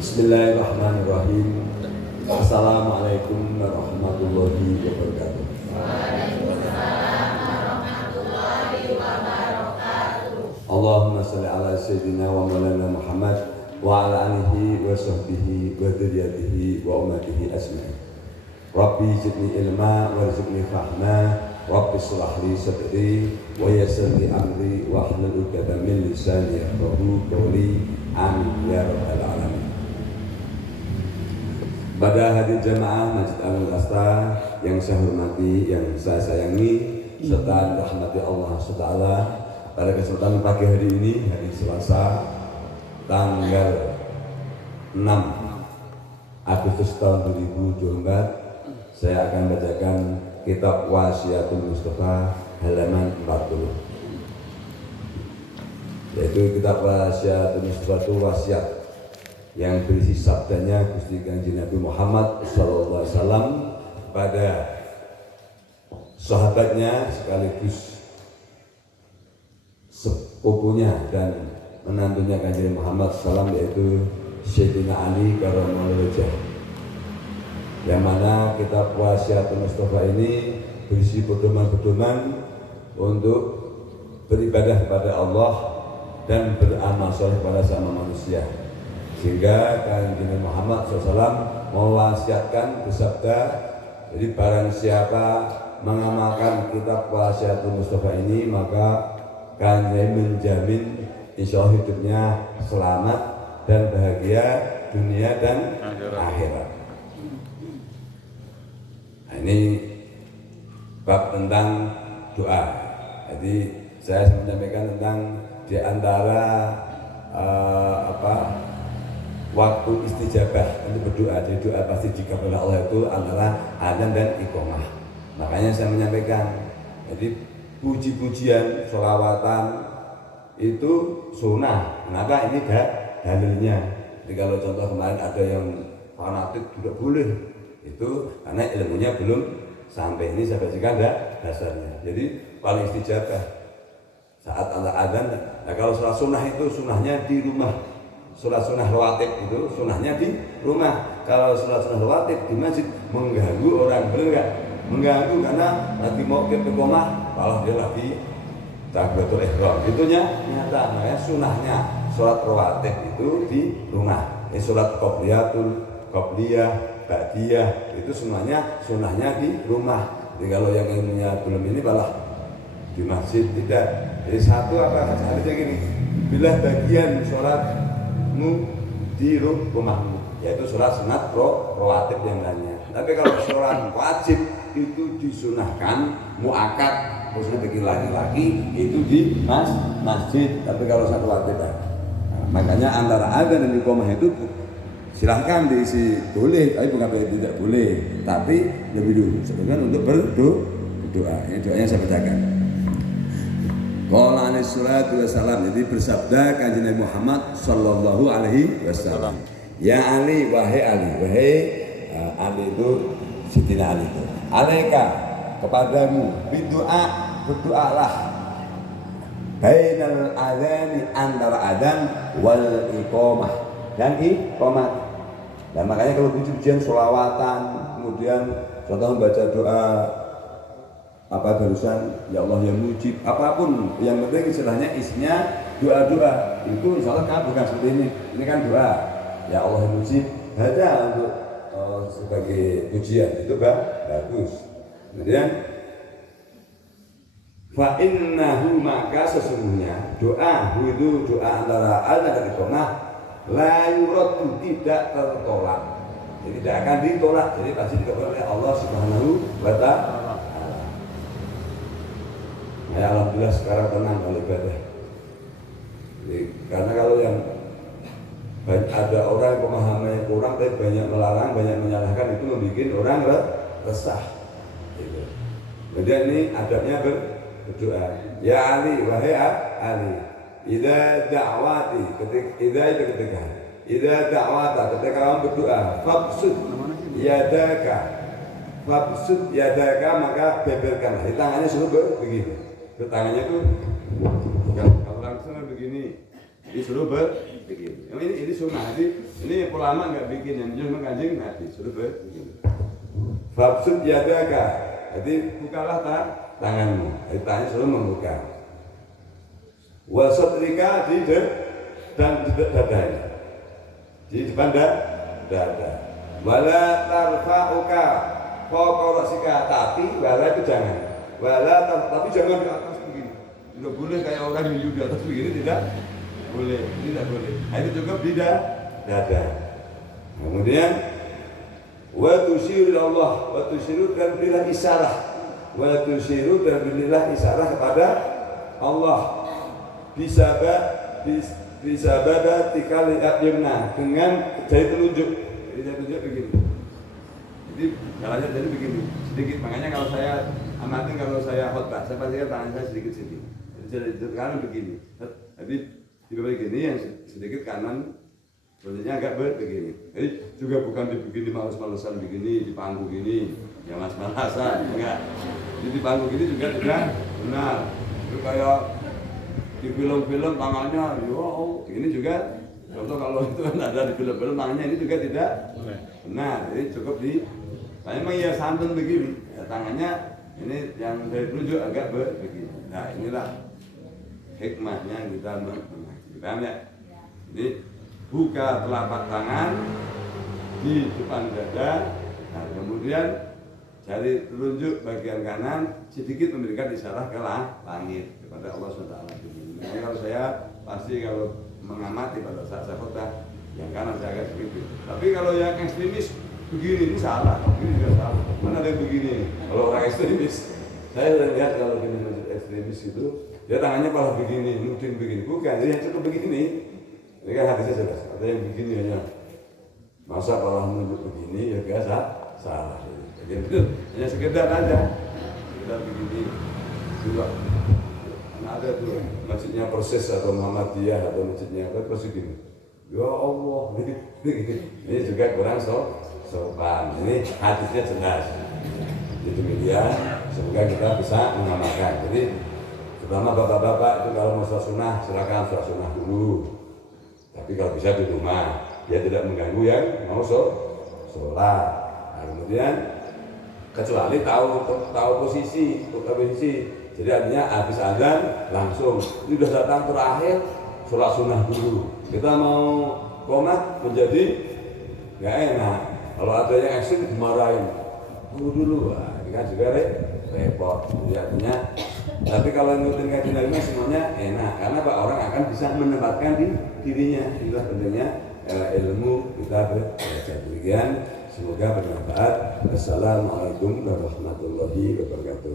Bismillahirrahmanirrahim. Assalamualaikum warahmatullahi wabarakatuh. Waalaikumsalam warahmatullahi wabarakatuh. Allahumma shalli ala sayyidina wa maulana Muhammad wa ala alihi wa sahbihi wa dzurriyyatihi wa ummatihi ajma'in. Rabbi zidni ilma warzuqni fahma. Rabbi shrah li sadri wa yassir li amri wa hlul 'uqdatam min lisani yafqahu qawli. Amin ya rabbal alamin. Pada hadir jamaah Masjid Al-Mu'asta yang saya hormati, yang saya sayangi, serta rahmati Allah SWT, pada kesempatan pagi hari ini, hari Selasa, tanggal 6 Agustus tahun 2024, saya akan bacakan kitab Wasiatul Mustafa halaman 40. Yaitu kitab Wasiatul Mustafa itu wasiat yang berisi sabdanya Gusti Kanjeng Nabi Muhammad SAW pada sahabatnya sekaligus sepupunya dan menantunya Kanjeng Muhammad SAW, yaitu Sayyidina Ali karramallahu wajhah. Yang mana kitab Wasiatul Mustafa ini berisi pedoman-pedoman untuk beribadah kepada Allah dan beramal soleh pada sama manusia. Sehingga Kanjeng Muhammad SAW mewasiatkan bersabda, jadi barang siapa mengamalkan kitab Wasiatul Mustafa ini, maka Kanjeng menjamin insya Allah hidupnya selamat dan bahagia dunia dan akhirat. Nah, ini bab tentang doa. Jadi saya menyampaikan tentang di antara waktu istijabah untuk berdoa. Jadi doa pasti dikabulkan oleh Allah itu antara adzan dan iqamah. Makanya saya menyampaikan, jadi puji-pujian, sholawatan itu sunnah. Kenapa? Ini dalilnya. Jadi kalau contoh kemarin ada yang fanatik tidak boleh, itu karena ilmunya belum sampai. Ini saya bacakan dasarnya. Jadi paling istijabah saat antara adzan. Nah, kalau sholat sunnah itu sunnahnya di rumah. Sholat sunnah rawatib itu sunnahnya di rumah. Kalau sholat sunnah rawatib di masjid mengganggu orang, benar nggak? Mengganggu karena nanti mau ke iqamah, malah dia lagi takbiratul ihram. Itu nyata. Makanya sunnahnya sholat rawatib itu di rumah. Ini sholat qobliyah, ba'diyah itu sunnahnya di rumah. Jadi kalau yang ilmunya belum ini malah di masjid tidak. Jadi satu hadisnya gini, bila bagian sholatmu di rumahmu, yaitu sholat sunat rawatib yang lainnya. Tapi kalau sholat wajib itu disunahkan muakkad, khususnya bagi laki-laki itu di masjid. Tapi kalau sholat wajib, makanya antara adzan dan iqamah itu silahkan diisi boleh, tapi bukan berarti tidak boleh. Tapi lebih dulu sebutkan untuk berdoa. Ini doanya saya bacakan. Qala alaihi salatu wassalam, jadi bersabda Kanjeng Nabi Muhammad sallallahu alaihi wasallam, ya Ali, wahai Ali, Ali itu Sidina Ali itu, alaika kepadamu berdoa, berdoalah bainal adzani, antara adzan wal iqamah dan iqamah. Dan makanya kalau puji-pujian sholawatan, kemudian contoh membaca doa apa barusan, ya Allah yang mujib, apapun yang penting istilahnya isinya doa-doa, itu insya Allah kan bukan seperti ini. Ini kan doa, ya Allah yang mujib, baca untuk sebagai pujian, itu bagus. Kemudian fa innahu, maka sesungguhnya doa itu doa antara adzan dan iqamah la yuraddu, tidak tertolak. Jadi tidak akan ditolak, jadi pasti dikabulkan oleh Allah Subhanahu wa ta'ala. Ya alhamdulillah sekarang tenang kalau ibadah. Jadi, karena kalau yang ada orang yang pemahamannya kurang, tapi banyak melarang, banyak menyalahkan, itu membuat orang resah. Gitu. Kemudian ini adabnya berdoa. Ya Ali, wahai Ali, idza da'wati, idza da'wata, ketika kamu berdoa, fabsud yadaka, maka beberkanlah. Di tangannya suruh begini. Tangannya itu kalau langsung begini, disuruh begini. Ini sunnah. Jadi ini ulama nggak bikin, yang cuma Kanjeng Nabi suruh begini. Fabsud yadaka. Jadi bukalah tanganmu. Jadi tangan suruh membuka. Wasatrika dan di dadanya. Di depan dada. Wala tarfa'uka fawqa rasika, tapi wala itu jangan. Tapi jangan di atas begini. Tidak boleh kayak orang yang di atas begini, tidak boleh. Nah, itu cukup di dada. Kemudian wa tusyiru Allah, wa tusyiru dan berilah isyarah. Wa tusyiru dan berilah isyarah kepada Allah. Bisa bada tikali yumna dengan jari telunjuk. Jadi jari telunjuk begini. Jadi caranya jadi begini sedikit. Makanya kalau saya amatin, kalau saya khotbah, saya pastikan tangan saya sedikit sini. Jadi jari kanan begini. Jadi tiba begini yang sedikit kanan, telunjuknya agak begini. Jadi juga bukan begini malas-malasan begini di panggung gini, ya malas-malasan, enggak. Jadi di panggung gini juga tidak benar. Itu kayak di film-film tangannya, ini juga contoh kalau itu kan ada di film-film tangannya, ini juga tidak benar. Jadi cukup saya memang ya santun begini, ya, tangannya ini yang dari telunjuk agak begini. Nah inilah hikmahnya kita mengaji, paham ya? Jadi buka telapak tangan di depan dada, nah kemudian jari telunjuk bagian kanan sedikit memberikan isyarat ke langit kepada Allah SWT. Makanya kalau saya pasti kalau mengamati pada saat saya khotbah, yang kanan saya agak sedikit. Tapi kalau yang ekstremis begini, ini salah. Ini juga salah. Mana ada yang begini? Kalau orang ekstremis, saya sudah lihat kalau gini ekstremis itu, dia tangannya malah begini, nuding begini. Bukan, jadi yang cukup begini. Ini kan hadisnya jelas. Ada yang begini hanya masa kalau menunjuk begini, ya biasa salah. Jadi itu hanya sekedar aja, sekedar begini. Juga. Ada tuh masjidnya Persis atau Muhammadiyah atau masjidnya apa pasti gini. Ya Allah, ini juga kurang sopan. Ini hadisnya jelas. Jadi demikian, semoga kita bisa mengamalkan. Jadi terutama bapak-bapak itu kalau mau sholat sunnah silakan sholat sunnah dulu. Tapi kalau bisa di rumah, dia tidak mengganggu yang mau sholat. Nah, kemudian kecuali tahu posisi. Jadi artinya habis azan langsung ini sudah datang terakhir sholat sunnah dulu. Kita mau qomat menjadi nggak enak. Kalau ada yang ekstrim dimarahin dulu. Wah, ini kan juga repot. Jadi artinya, tapi kalau ngikutin kajian dari semuanya enak karena Pak orang akan bisa menempatkan di dirinya. Inilah pentingnya ilmu kita belajar. Demikian. Semoga bermanfaat. Wassalamualaikum warahmatullahi wabarakatuh.